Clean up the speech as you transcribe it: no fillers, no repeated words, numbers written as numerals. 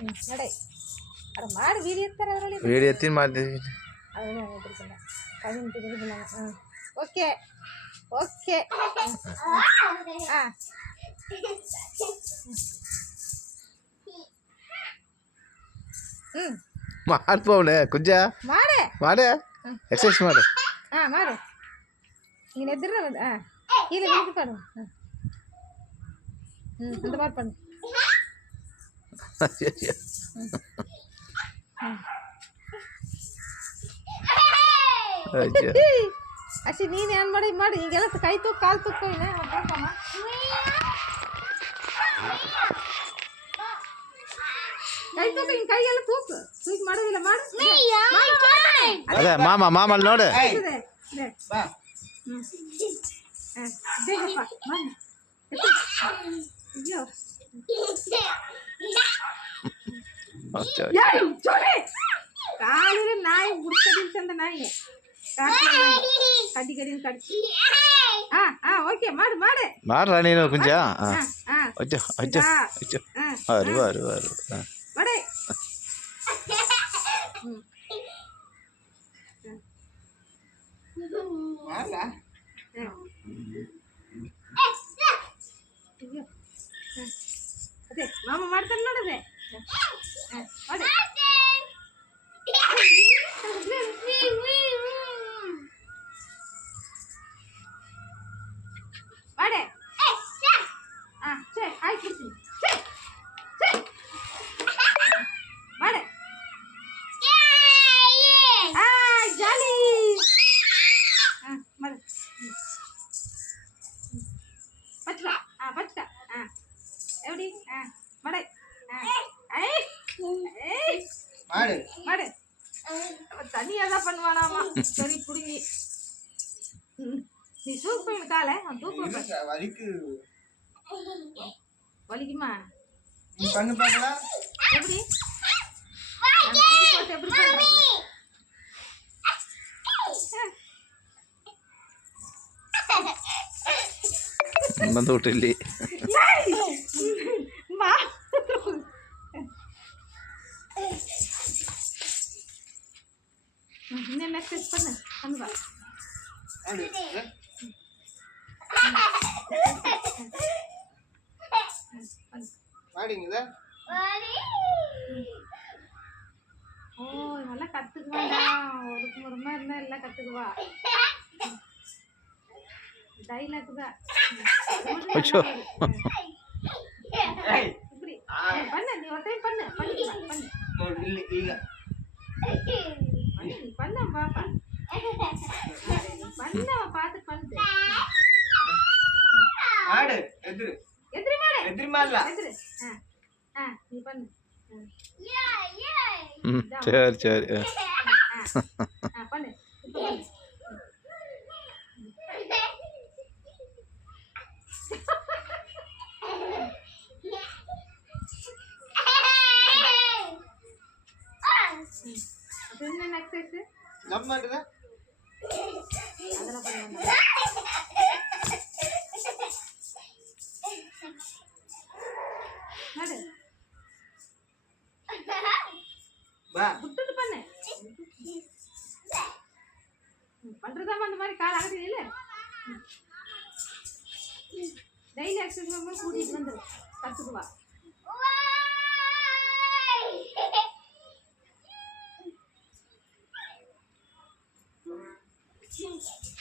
ನಡೆ ಅದ ಮಾಡಿ ವೀಡಿಯೋ ಎತ್ತಾರೆ ಅದರಲ್ಲಿ ವೀಡಿಯೋ ಎತ್ತಿ ಮಾಡ್ತೀವಿ ಅದು ಬಿಡ್ತಿಲ್ಲ ಕವಿನ್ ಬಿಡುದಿಲ್ಲ ಓಕೆ ಓಕೆ ಹಾಂ ಮಾಡ್ಪವನೆ ಕುಂಜ ಮಾಡೆ ಮಾಡೆ ಎಕ್ಸರ್ಸೈಸ್ ಮಾಡು ಹಾಂ ಮಾಡು ನೀನು ಎದ್ದಿರ ಹಾಂ ಇಲ್ಲ ಇದು ಪಾಡು ಅಂತ ಮಾಡ್ಪಣ್ಣು ಅಷ್ಟೇ ನೀನು ಏನು ಮಾಡಿ ಮಾಡಿ ಈಗೆಲ್ಲ ಕೈ ತೂಕ ಕಾಲು ತೂಕ ಕೈ ತೂಕ ಹಿಂಗೆ ಕೈಗೆಲ್ಲ ತೂಕು ತೂಕ್ ಮಾಡೋದಿಲ್ಲ ಮಾಡು ಅದೇ ಮಾಮಲ್ಲಿ ನೋಡು ಬೇಗಪ್ಪ ಕಾಲಿಗೆ ನಾಯಿ ಗುಡ್ಸಂತ ನಾಯಿ ಕಡ್ಡಿ ಕಡಿನ ಕಡ್ಡಿ ಓಕೆ ಮಾಡು ಮಾಡೆ ಮಾಡ್ರ ನೀನು ಕುಂಜ ಮಾಡೆ ಅದೇ ಮಾಮ ಮಾಡ್ತಾನೆ ನೋಡದೆ ಮಾಡೆ ಮಾಡೆ ಆಯ್ತು ಮಾಡೆ ಜಾಲಿ ಮಾಡು ಪಚ್ಕ ಪಚ್ಕ ಎವಡಿ ಮಾಡೆ மாடு தண்ணி எல்லாம் பண்ணுவானாமா சரி புடுங்கி நீ தூக்கு போய் காலை தூக்கு வலிக்குமா பண்ணு பார்க்கலாம் எப்படி எப்படி ಬಂದು ಊಟಲ್ಲಿ இன்னும் நெக்ஸ்ட் பண்ணு பண்ணுவா மாடிங்கதா ஓ இதெல்லாம் கத்துக்குவாடா ஒருக்கு முறமா இருந்தா எல்லாம் கத்துக்குவா டைலாக் தான் அச்சோ இப்படி பண்ணு நீ ஒரு டைம் பண்ணு பண்ணு இல்ல இல்ல பண்ண பாப்பா பண்ண பாத்து பண்ணு ஆடு எதிரு எதிரி மாடு எதிரி மாடல எதிரி நீ பண்ணு சரி சரி பண்ணு என்ன எக்சர்சைஸ் நம்ம மாட்டதா அதெல்லாம் பண்ணுவாங்க மாடு பா விட்டுட்டு பண்ணு பண்றதாம அந்த மாதிரி கால் அகதி இல்ல டெய்லி எக்சர்சைஸ் பண்ணி கூட்டிட்டு வந்துரு கத்துக்குவா Yes.